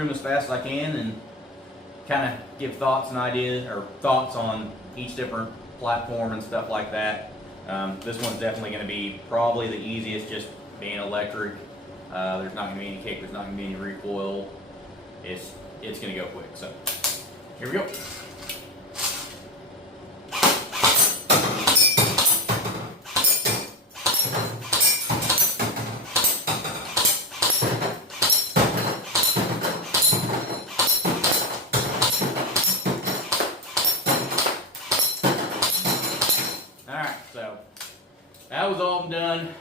through them as fast as I can and kind of give thoughts and ideas, or thoughts on each different platform and stuff like that. This one's definitely going to be probably the easiest, just being electric. There's not going to be any kick, there's not going to be any recoil. It's going to go quick. So here we go. Alright, so that was all done.